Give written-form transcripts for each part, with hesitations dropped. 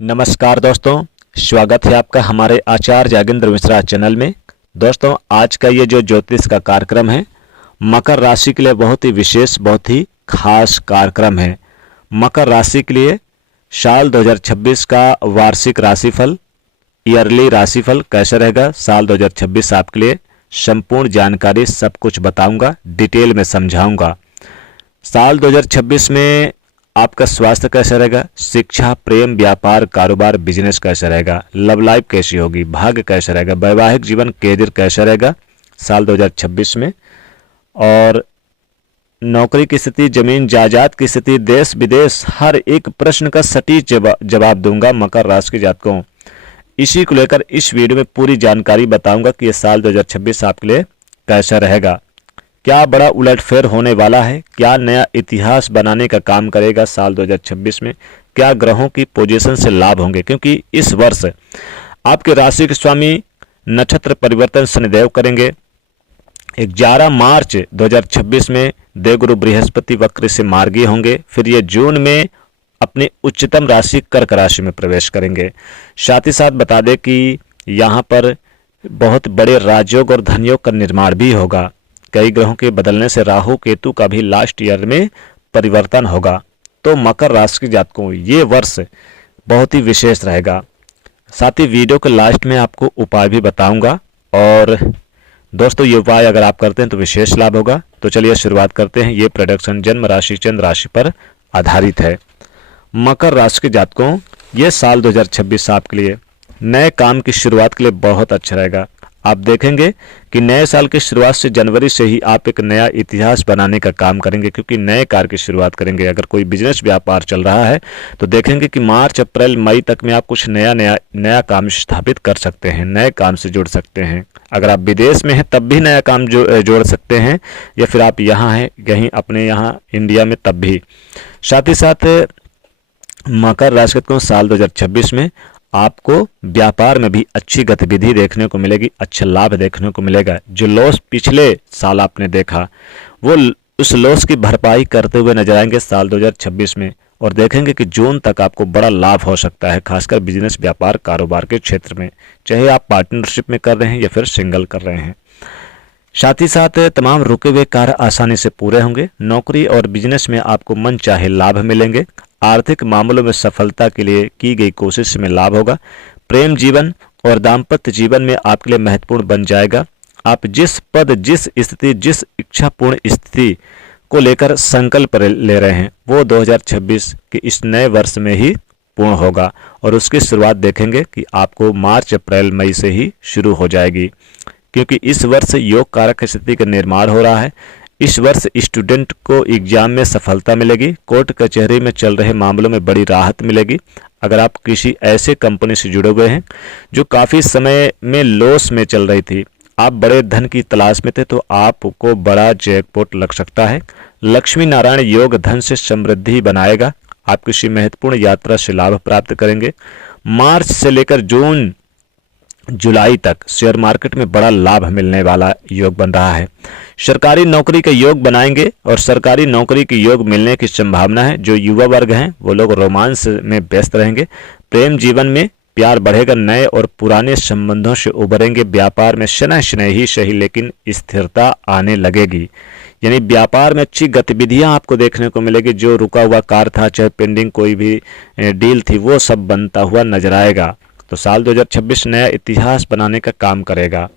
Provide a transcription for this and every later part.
नमस्कार दोस्तों, स्वागत है आपका हमारे आचार्य यागेंद्र मिश्रा चैनल में। दोस्तों, आज का ये जो ज्योतिष का कार्यक्रम है मकर राशि के लिए बहुत ही विशेष, बहुत ही खास कार्यक्रम है। मकर राशि के लिए साल 2026 का वार्षिक राशिफल, ईयरली राशिफल कैसा रहेगा, साल 2026 आपके लिए संपूर्ण जानकारी सब कुछ बताऊंगा, डिटेल में समझाऊंगा। साल 2026 में आपका स्वास्थ्य कैसा रहेगा, शिक्षा, प्रेम, व्यापार, कारोबार, बिजनेस कैसा रहेगा, लव लाइफ कैसी होगी, भाग्य कैसा रहेगा, वैवाहिक जीवन, कैरियर कैसा रहेगा साल 2026 में, और नौकरी की स्थिति, जमीन जायदाद की स्थिति, देश विदेश, हर एक प्रश्न का सटीक जवाब दूंगा मकर राशि के जातकों। इसी को लेकर इस वीडियो में पूरी जानकारी बताऊंगा कि ये साल 2026 आपके लिए कैसा रहेगा, क्या बड़ा उलटफेर होने वाला है, क्या नया इतिहास बनाने का काम करेगा साल 2026 में, क्या ग्रहों की पोजीशन से लाभ होंगे, क्योंकि इस वर्ष आपके राशि के स्वामी नक्षत्र परिवर्तन शनिदेव करेंगे। 11 मार्च 2026 में देवगुरु बृहस्पति वक्र से मार्गी होंगे, फिर ये जून में अपनी उच्चतम राशि कर्क राशि में प्रवेश करेंगे। साथ ही साथ बता दें कि यहाँ पर बहुत बड़े राजयोग और धनयोग का निर्माण भी होगा। कई ग्रहों के बदलने से राहु केतु का भी लास्ट ईयर में परिवर्तन होगा। तो मकर राशि के जातकों ये वर्ष बहुत ही विशेष रहेगा। साथ ही वीडियो के लास्ट में आपको उपाय भी बताऊंगा, और दोस्तों ये उपाय अगर आप करते हैं तो विशेष लाभ होगा। तो चलिए शुरुआत करते हैं। ये प्रेडिक्शन जन्म राशि चंद्र राशि पर आधारित है। मकर राशि के जातकों ये साल 2026 आपके लिए नए काम की शुरुआत के लिए बहुत अच्छा रहेगा। आप देखेंगे कि नए साल की शुरुआत से जनवरी से ही आप एक नया इतिहास बनाने का काम करेंगे, क्योंकि नए कार्य की शुरुआत करेंगे। अगर कोई बिजनेस व्यापार चल रहा है तो देखेंगे कि मार्च, अप्रैल, मई तक में आप कुछ नया काम स्थापित कर सकते हैं, नए काम से जुड़ सकते हैं। अगर आप विदेश में हैं तब भी नया काम जोड़ सकते हैं, या फिर आप यहाँ हैं कहीं अपने यहाँ इंडिया में तब भी। साथ ही साथ मकर राशि को साल 2026 में आपको व्यापार में भी अच्छी गतिविधि देखने को मिलेगी, अच्छा लाभ देखने को मिलेगा। जो लॉस पिछले साल आपने देखा वो उस लॉस की भरपाई करते हुए नजर आएंगे साल 2026 में, और देखेंगे कि जून तक आपको बड़ा लाभ हो सकता है, खासकर बिजनेस, व्यापार, कारोबार के क्षेत्र में, चाहे आप पार्टनरशिप में कर रहे हैं या फिर सिंगल कर रहे हैं। साथ ही साथ तमाम रुके हुए कार्य आसानी से पूरे होंगे। नौकरी और बिजनेस में आपको मन चाहे लाभ मिलेंगे। आर्थिक मामलों में सफलता के लिए की गई कोशिश में लाभ होगा। प्रेम जीवन और दाम्पत्य जीवन में आपके लिए महत्वपूर्ण बन जाएगा। आप जिस पद, जिस स्थिति, जिस इच्छापूर्ण स्थिति को लेकर संकल्प ले रहे हैं वो 2026 के इस नए वर्ष में ही पूर्ण होगा, और उसकी शुरुआत देखेंगे कि आपको मार्च, अप्रैल, मई से ही शुरू हो जाएगी, क्योंकि इस वर्ष योग कारक स्थिति का निर्माण हो रहा है। इस वर्ष स्टूडेंट को एग्जाम में सफलता मिलेगी। कोर्ट कचहरी में चल रहे मामलों में बड़ी राहत मिलेगी। अगर आप किसी ऐसे कंपनी से जुड़े हुए हैं जो काफ़ी समय में लॉस में चल रही थी, आप बड़े धन की तलाश में थे, तो आपको बड़ा जैकपॉट लग सकता है। लक्ष्मी नारायण योग धन से समृद्धि बनाएगा। आप किसी महत्वपूर्ण यात्रा से लाभ प्राप्त करेंगे। मार्च से लेकर जून जुलाई तक शेयर मार्केट में बड़ा लाभ मिलने वाला योग बन रहा है। सरकारी नौकरी के योग बनाएंगे, और सरकारी नौकरी के योग मिलने की संभावना है। जो युवा वर्ग हैं वो लोग रोमांस में व्यस्त रहेंगे। प्रेम जीवन में प्यार बढ़ेगा। नए और पुराने संबंधों से उभरेंगे। व्यापार में शनह ही सही लेकिन स्थिरता आने लगेगी, यानी व्यापार में अच्छी गतिविधियां आपको देखने को मिलेगी। जो रुका हुआ कार्य था, चाहे पेंडिंग कोई भी डील थी, वो सब बनता हुआ नजर आएगा। तो साल 2026 नया इतिहास बनाने का काम करेगा।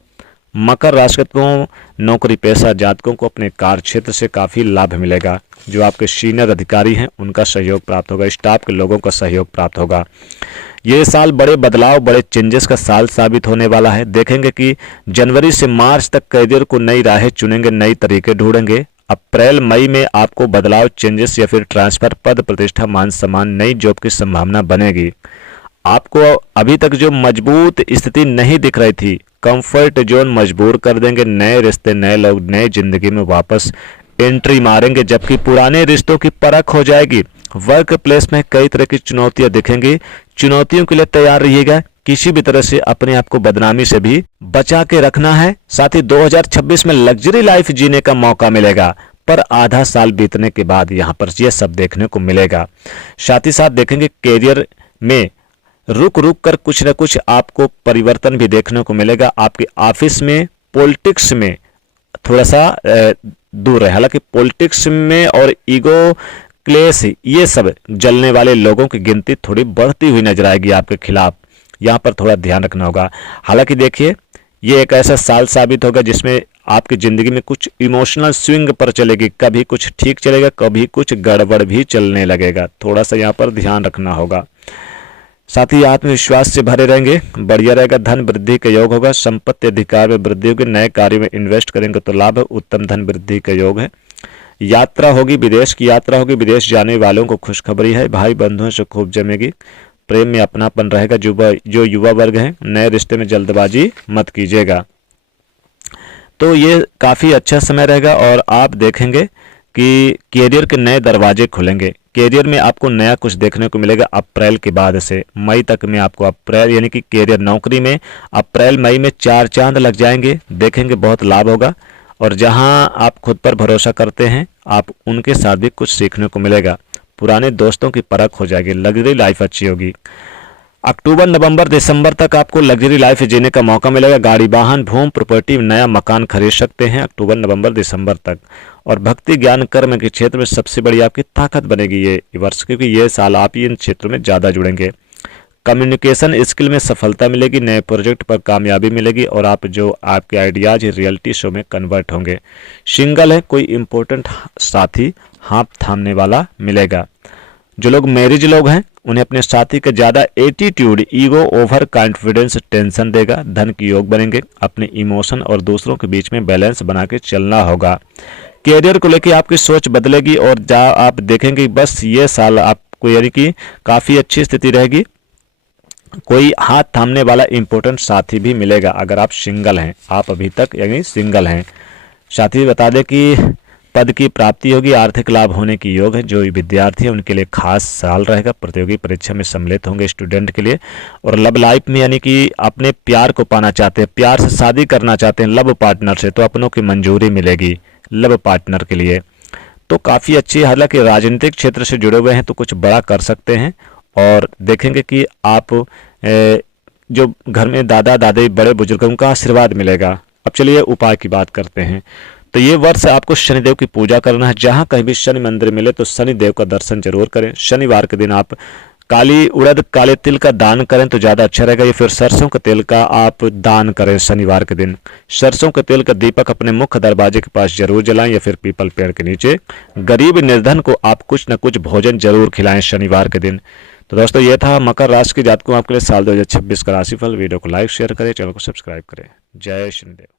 मकर राशि को नौकरी पेशा जातकों को अपने कार्य क्षेत्र से काफ़ी लाभ मिलेगा। जो आपके सीनियर अधिकारी हैं उनका सहयोग प्राप्त होगा। स्टाफ के लोगों का सहयोग प्राप्त होगा। ये साल बड़े बदलाव, बड़े चेंजेस का साल साबित होने वाला है। देखेंगे कि जनवरी से मार्च तक कैरियर को नई राहें चुनेंगे, नई तरीके ढूंढेंगे। अप्रैल मई में आपको बदलाव, चेंजेस या फिर ट्रांसफर, पद प्रतिष्ठा, मान सम्मान, नई जॉब की संभावना बनेगी। आपको अभी तक जो मजबूत स्थिति नहीं दिख रही थी, कंफर्ट जोन मजबूर कर देंगे। नए रिश्ते, नए लोग, नए जिंदगी में वापस एंट्री मारेंगे, जबकि पुराने रिश्तों की परख हो जाएगी। वर्क प्लेस में कई तरह की चुनौतियां दिखेंगी। चुनौतियों के लिए तैयार रहिएगा। किसी भी तरह से अपने आप को बदनामी से भी बचा के रखना है। साथ ही 2026 में लग्जरी लाइफ जीने का मौका मिलेगा। पर आधा साल बीतने के बाद यहाँ पर यह सब देखने को मिलेगा। साथ ही साथ देखेंगे कैरियर में रुक रुक कर कुछ न कुछ आपको परिवर्तन भी देखने को मिलेगा। आपके ऑफिस में पॉलिटिक्स में थोड़ा सा दूर रहे। हालांकि पॉलिटिक्स में और ईगो क्लेश ये सब जलने वाले लोगों की गिनती थोड़ी बढ़ती हुई नजर आएगी आपके खिलाफ, यहाँ पर थोड़ा ध्यान रखना होगा। हालांकि देखिए ये एक ऐसा साल साबित होगा जिसमें आपकी ज़िंदगी में कुछ इमोशनल स्विंग पर चलेगी, कभी कुछ ठीक चलेगा, कभी कुछ गड़बड़ भी चलने लगेगा, थोड़ा सा यहाँ पर ध्यान रखना होगा। साथ ही आत्मविश्वास से भरे रहेंगे, बढ़िया रहेगा, धन वृद्धि का योग होगा, संपत्ति अधिकार में वृद्धि होगी, नए कार्य में इन्वेस्ट करेंगे तो लाभ है, उत्तम धन वृद्धि का योग है। यात्रा होगी, विदेश की यात्रा होगी, विदेश जाने वालों को खुशखबरी है, भाई बंधुओं से खूब जमेगी, प्रेम में अपनापन रहेगा। जो युवा वर्ग है नए रिश्ते में जल्दबाजी मत कीजिएगा। तो ये काफ़ी अच्छा समय रहेगा और आप देखेंगे कि कैरियर के नए दरवाजे खुलेंगे। कैरियर में आपको नया कुछ देखने को मिलेगा अप्रैल के बाद से मई तक में। आपको अप्रैल यानी कि कैरियर नौकरी में अप्रैल मई में 4 चांद लग जाएंगे, देखेंगे बहुत लाभ होगा। और जहां आप खुद पर भरोसा करते हैं आप उनके साथ भी कुछ सीखने को मिलेगा। पुराने दोस्तों की परख हो जाएगी, लग्जरी लाइफ अच्छी होगी। अक्टूबर नवंबर दिसंबर तक आपको लग्जरी लाइफ जीने का मौका मिलेगा। गाड़ी वाहन भूमि प्रॉपर्टी नया मकान खरीद सकते हैं अक्टूबर नवंबर दिसंबर तक। और भक्ति ज्ञान कर्म के क्षेत्र में सबसे बड़ी आपकी ताकत बनेगी ये वर्ष, क्योंकि ये साल आप इन क्षेत्रों में ज़्यादा जुड़ेंगे। कम्युनिकेशन स्किल में सफलता मिलेगी, नए प्रोजेक्ट पर कामयाबी मिलेगी और आप जो आपके आइडियाज रियलिटी शो में कन्वर्ट होंगे। सिंगल है, कोई इंपॉर्टेंट साथी हाथ थामने वाला मिलेगा। जो लोग मैरिज लोग हैं उन्हें अपने साथी का ज़्यादा attitude, ego, over confidence tension देगा। धन की योग बनेंगे, अपने इमोशन और दूसरों के बीच में बैलेंस बना के चलना होगा। कैरियर को लेकर आपकी सोच बदलेगी और आप देखेंगे बस ये साल आपको यानी कि काफ़ी अच्छी स्थिति रहेगी। कोई हाथ थामने वाला इंपॉर्टेंट साथी भी मिलेगा अगर आप सिंगल हैं, आप अभी तक यानी सिंगल हैं। साथ ही बता दें कि पद की प्राप्ति होगी, आर्थिक लाभ होने की योग है। जो विद्यार्थी हैं उनके लिए खास साल रहेगा, प्रतियोगी परीक्षा में सम्मिलित होंगे स्टूडेंट के लिए। और लव लाइफ में यानी कि अपने प्यार को पाना चाहते हैं, प्यार से शादी करना चाहते हैं लव पार्टनर से, तो अपनों की मंजूरी मिलेगी लव पार्टनर के लिए, तो काफ़ी अच्छी। हालांकि राजनीतिक क्षेत्र से जुड़े हुए हैं तो कुछ बड़ा कर सकते हैं। और देखेंगे कि आप जो घर में दादा दादी बड़े बुजुर्गों का आशीर्वाद मिलेगा। अब चलिए उपाय की बात करते हैं। तो ये वर्ष आपको शनिदेव की पूजा करना है। जहां कहीं भी शनि मंदिर मिले तो शनिदेव का दर्शन जरूर करें। शनिवार के दिन आप काली उड़द काले तिल का दान करें तो ज़्यादा अच्छा रहेगा, या फिर सरसों के तेल का आप दान करें शनिवार के दिन। सरसों के तेल का दीपक अपने मुख्य दरवाजे के पास जरूर जलाएं या फिर पीपल पेड़ के नीचे। गरीब निर्धन को आप कुछ न कुछ भोजन जरूर खिलाएं शनिवार के दिन। तो दोस्तों ये था मकर राशि के जातकों आपके लिए साल 2026 का राशिफल। वीडियो को लाइक शेयर करें, चैनल को सब्सक्राइब करें। जय शनिदेव।